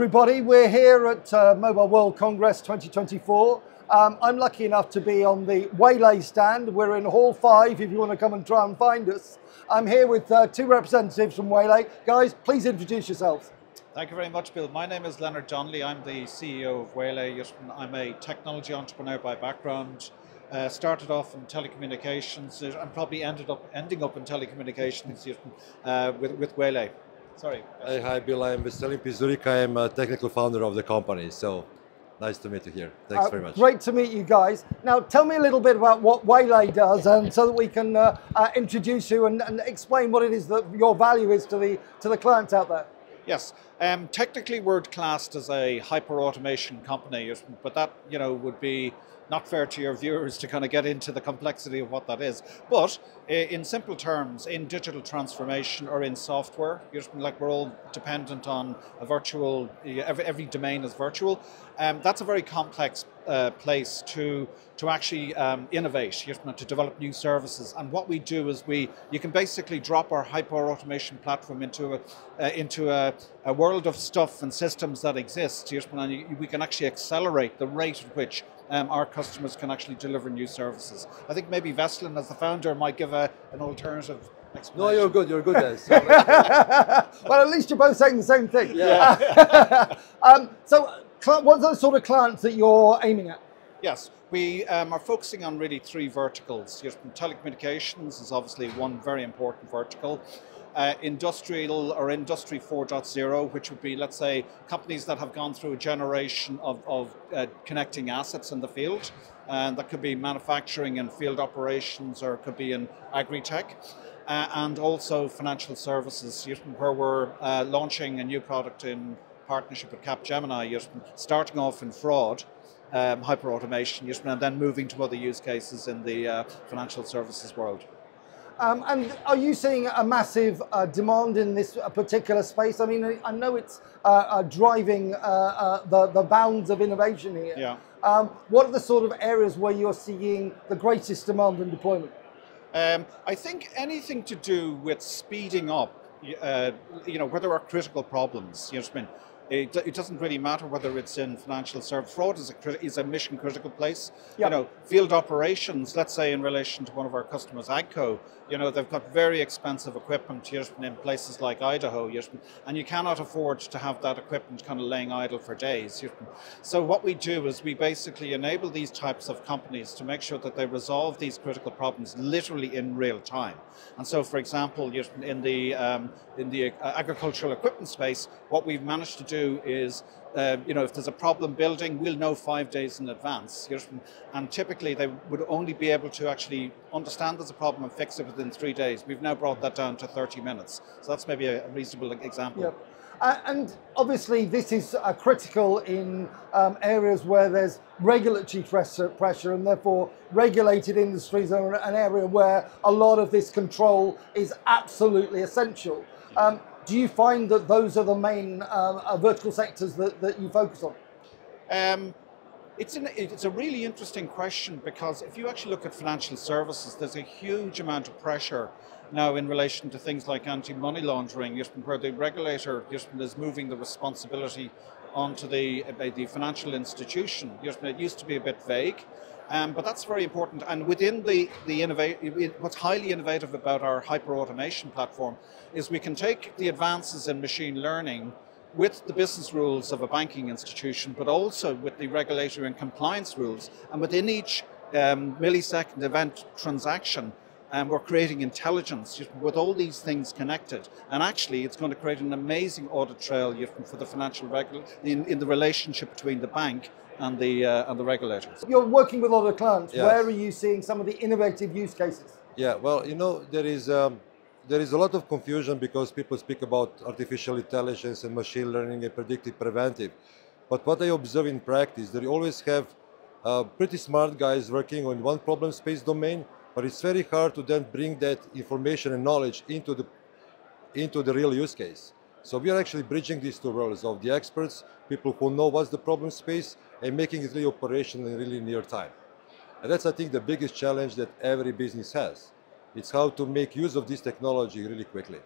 everybody. We're here at Mobile World Congress 2024. I'm lucky enough to be on the Waylay stand. We're in Hall 5 if you want to come and try and find us. I'm here with two representatives from Waylay. Guys, please introduce yourselves. Thank you very much, Bill. My name is Leonard Donnelly. I'm the CEO of Waylay. I'm a technology entrepreneur by background. Started off in telecommunications and probably ending up in telecommunications with Waylay. Sorry. Hey, hi Bill, I'm Veselin, Pizurica. I'm a technical founder of the company, so nice to meet you here. Thanks very much. Great to meet you guys. Now tell me a little bit about what Waylay does, and so that we can introduce you and explain what it is that your value is to the clients out there. Yes, technically we're classed as a hyper-automation company, but that would be not fair to your viewers to kind of get into the complexity of what that is. But in simple terms, in digital transformation or in software, like we're all dependent on a virtual, every domain is virtual. That's a very complex place to actually innovate, to develop new services. And what we do is you can basically drop our hyper-automation platform into a world of stuff and systems that exist, and we can actually accelerate the rate at which our customers can actually deliver new services. I think maybe Veselin, as the founder, might give an alternative explanation. No, you're good then. Well, at least you're both saying the same thing. Yeah. So what are the sort of clients that you're aiming at? Yes, we are focusing on really three verticals. Telecommunications is obviously one very important vertical. Industrial or Industry 4.0, which would be, let's say, companies that have gone through a generation of connecting assets in the field. And that could be manufacturing and field operations, or it could be in agri-tech. And also financial services, where we're launching a new product in partnership with Capgemini, starting off in fraud, hyper-automation, and then moving to other use cases in the financial services world. And are you seeing a massive demand in this particular space? I mean, I know it's driving the bounds of innovation here. Yeah. What are the sort of areas where you're seeing the greatest demand and deployment? I think anything to do with speeding up, where there are critical problems, it doesn't really matter whether it's in financial service. Fraud is a mission critical place. Yep. Field operations, let's say in relation to one of our customers, AGCO, they've got very expensive equipment in places like Idaho, and you cannot afford to have that equipment kind of laying idle for days. So what we do is we basically enable these types of companies to make sure that they resolve these critical problems literally in real time. And so, for example, in the agricultural equipment space, what we've managed to do is, if there's a problem building, we'll know 5 days in advance. And typically they would only be able to actually understand there's a problem and fix it within 3 days. We've now brought that down to 30 minutes. So that's maybe a reasonable example. Yep. And obviously this is critical in areas where there's regulatory pressure, and therefore regulated industries are an area where a lot of this control is absolutely essential. Do you find that those are the main vertical sectors that you focus on? It's a really interesting question, because if you actually look at financial services, there's a huge amount of pressure now in relation to things like anti-money laundering, where the regulator is moving the responsibility onto the financial institution. It used to be a bit vague. But that's very important, and within what's highly innovative about our hyper-automation platform is we can take the advances in machine learning with the business rules of a banking institution, but also with the regulatory and compliance rules, and within each millisecond event transaction, we're creating intelligence with all these things connected. And actually, it's going to create an amazing audit trail for the financial in the relationship between the bank and the regulators. You're working with a lot of clients. Yes. Where are you seeing some of the innovative use cases? Yeah, well, there is a lot of confusion because people speak about artificial intelligence and machine learning and predictive preventive. But what I observe in practice, they always have pretty smart guys working on one problem space domain, but it's very hard to then bring that information and knowledge into the real use case. So we are actually bridging these two worlds of the experts, people who know what's the problem space, and making it really operational in really near time. And that's, I think, the biggest challenge that every business has. It's how to make use of this technology really quickly.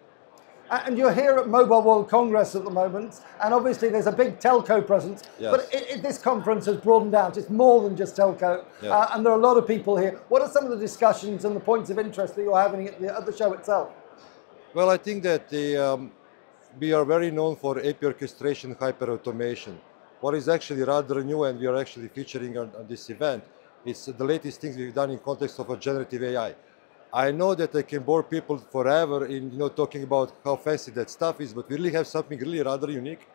And you're here at Mobile World Congress at the moment, and obviously there's a big telco presence, Yes. but this conference has broadened out. It's more than just telco, Yes. and there are a lot of people here. What are some of the discussions and the points of interest that you're having at the show itself? Well, I think that we are very known for AP orchestration, hyper-automation. What is actually rather new, and we are actually featuring on this event, is the latest things we've done in context of a generative AI. I know that I can bore people forever in talking about how fancy that stuff is, but we really have something really rather unique.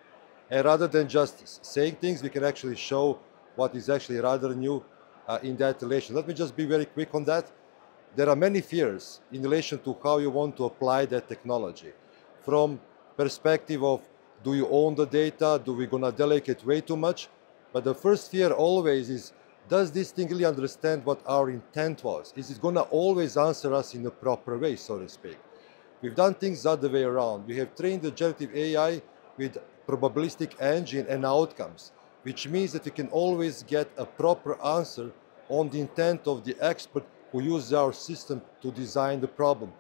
And rather than just saying things, we can actually show what is actually rather new in that relation. Let me just be very quick on that. There are many fears in relation to how you want to apply that technology. From perspective of, do you own the data? Do we gonna delegate way too much? But the first fear always is, does this thing really understand what our intent was? Is it gonna always answer us in the proper way, so to speak? We've done things the other way around. We have trained the generative AI with probabilistic engine and outcomes, which means that we can always get a proper answer on the intent of the expert who uses our system to design the problem.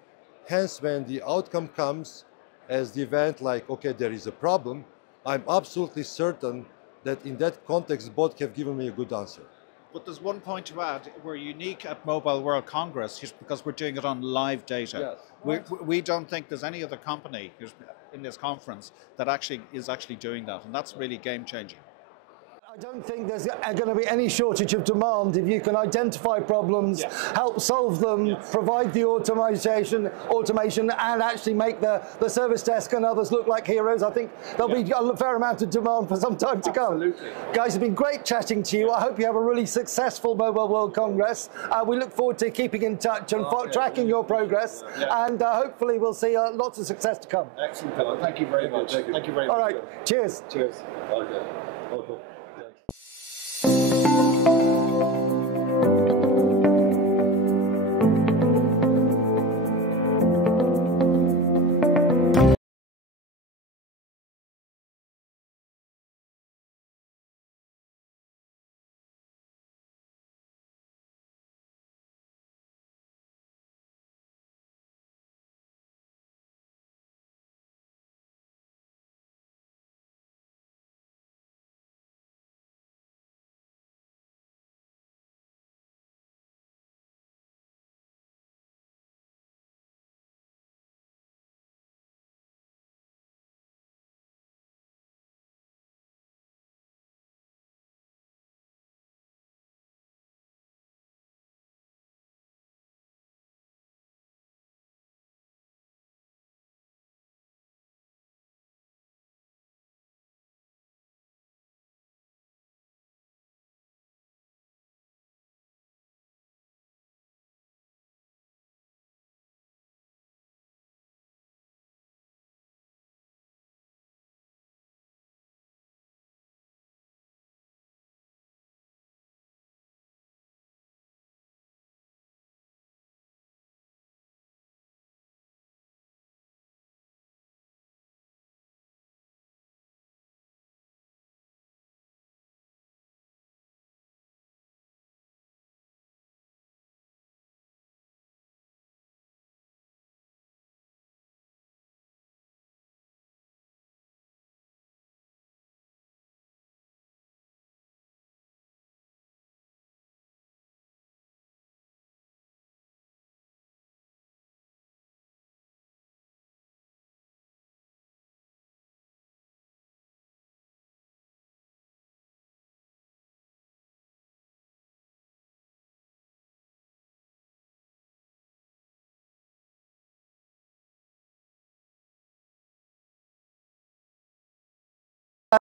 Hence, when the outcome comes as the event like, okay, there is a problem, I'm absolutely certain that in that context, both have given me a good answer. But there's one point to add. We're unique at Mobile World Congress just because we're doing it on live data. Yes. We don't think there's any other company in this conference that is actually doing that, and that's really game-changing. I don't think there's going to be any shortage of demand if you can identify problems, help solve them, provide the automation, and actually make the service desk and others look like heroes. I think there'll be a fair amount of demand for some time to come. Absolutely. Guys, it's been great chatting to you. I hope you have a really successful Mobile World Congress. We look forward to keeping in touch and tracking your progress, and hopefully we'll see lots of success to come. Excellent, Philip. Thank you very much. Thank you very much. All right, cheers. Cheers. Okay.